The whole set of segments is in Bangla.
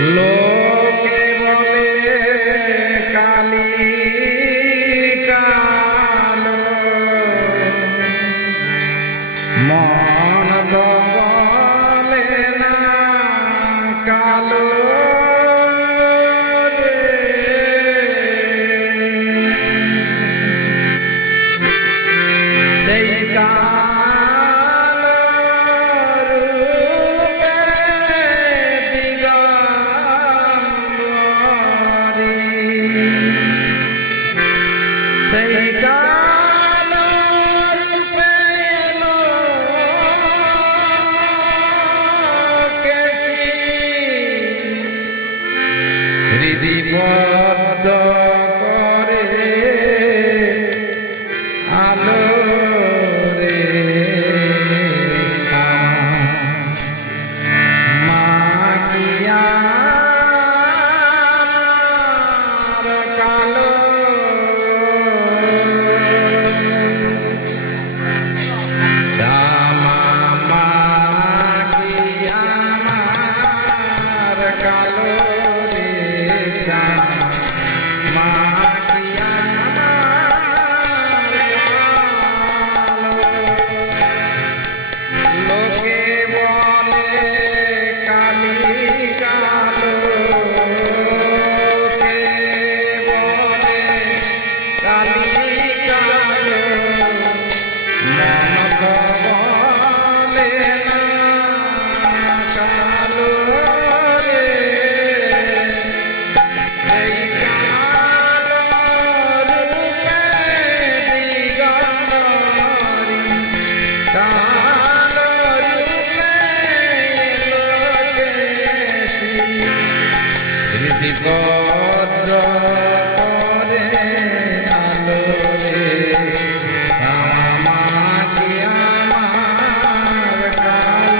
লোকে বলে কালী কালো, মন তো বলে না কালো রে। সেই কালো রূপে দিগম্বরী, সেই কালো রূপে এলো কেশী, হৃদি পদ্ম করে আলো রে। মা কি আমার কালো, শ্যামা মা কি আমার কালো রে। শ্যামা কি আমার কালো। লোকে বলে কালী কালো, লোকে বলে কালী কালো, মন তো বলে না কালো রে। এই কালো রূপে দিগম্বরী, কালো রূপে এলো কেশী, স্মৃতি পদ্ম করে আলো রে। মা কি আমার কালো।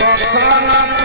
কখনো